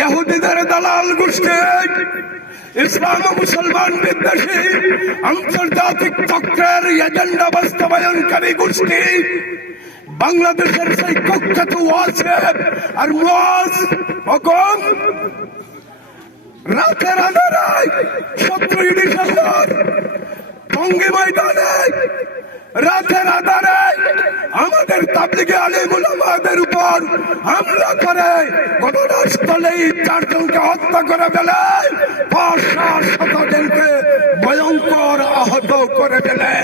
ইহুদিদের দালাল গোষ্ঠী, ইসলাম ও মুসলমান বিদ্বেষী আন্তর্জাতিক চক্রের এজেন্ডা বাস্তবায়নকারী গোষ্ঠী বাংলাদেশের সেই কুখ্যাত ওয়াসিফ আর মুয়াজ হকম রাতের আধারে 17 ডিসেম্বর টঙ্গী ময়দানে রাতের আধারে আমাদের তাবলীগী আলেম উলামাদের উপর হামলা করে ঘটনাস্থলেই 4 জনকে হত্যা করে ফেলে, 500 জনকে ভয়ঙ্কর আহত করে ফেলে।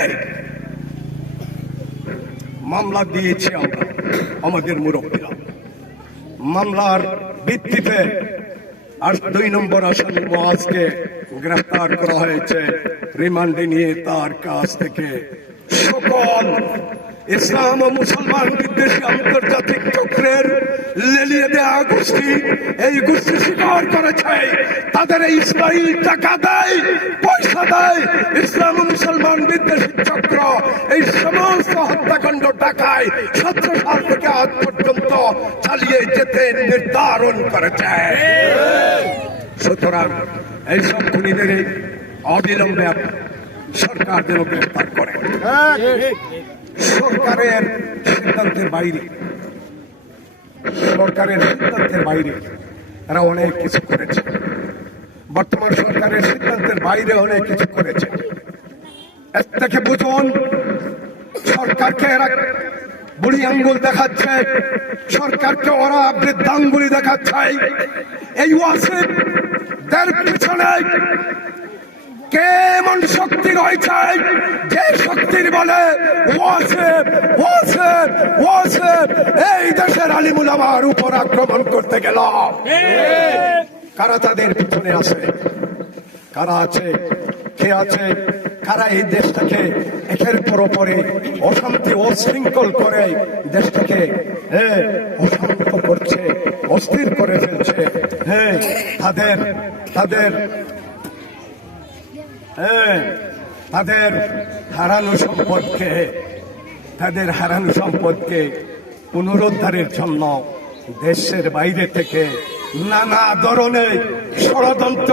মামলা দিয়েছি আমরা, আমাদের মুরব্বীরা মামলার ভিত্তিতে আর 2 নম্বর আসামি মুয়াজকে গ্রেফতার করা হয়েছে। রিমান্ডে নিয়ে তার কাছ থেকে সকল ইসলাম ও মুসলমান বিদ্বেষী আন্তর্জাতিক চক্রের লেলিয়ে দেয়া গোষ্ঠী, এই গোষ্ঠী স্বীকার করেছে তাদের এই ইসরায়েল টাকা দেয়, পয়সা দেয়। ইসলাম ও মুসলমান বিদ্বেষী চক্র এই সমস্ত হত্যাকাণ্ড টাকায় 17 সাল থেকে আজ পর্যন্ত চালিয়ে যেতে নির্ধারণ করেছে। সুতরাং এইসব খুনিদের অবিলম্বে সরকার যেন গ্রেফতার করে। সরকারের সিদ্ধান্তের বাইরে এরা অনেক কিছু করেছে। বর্তমান সরকারের সিদ্ধান্তের বাইরে অনেক কিছু করেছে। এর থেকে বুঝুন, সরকারকে এরা বুড়ি আঙ্গুল দেখাচ্ছে, সরকারকে ওরা বৃদ্ধাঙ্গুলি দেখাচ্ছে। এই ওয়াসিফদের পিছনে কেমন শক্তি রয়েছে, যে শক্তির বলে ওয়াসিফ ওয়াসিফ ওয়াসিফ এই দেশের আলিম উলামার উপর আক্রমণ করতে গেল। কারা তাদের পিছনে আছে, কারা আছে, কে আছে, কারা এই দেশটাকে একের পর পরে অশান্তি অশৃঙ্খল করে দেশটাকে অশান্ত করছে, অস্থির করে ফেলছে। তাদের হারানো সম্পদকে পুনরুদ্ধারের জন্য দেশের বাইরে থেকে নানা ধরনের ষড়যন্ত্র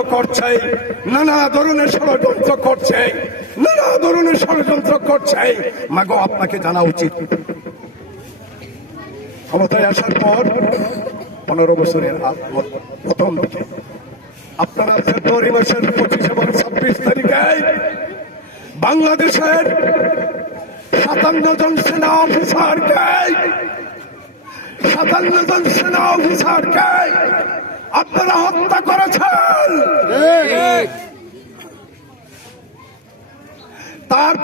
করছে। মাগো, আপনাকে জানা উচিত, ক্ষমতায় আসার পর 15 বছরের প্রথম দিকে আপনারা ফেব্রুয়ারি মাসের 25 এবং 26 তারিখে বাংলাদেশের 57 জন সেনা অফিসারকে আপনারা হত্যা করেছেন। তার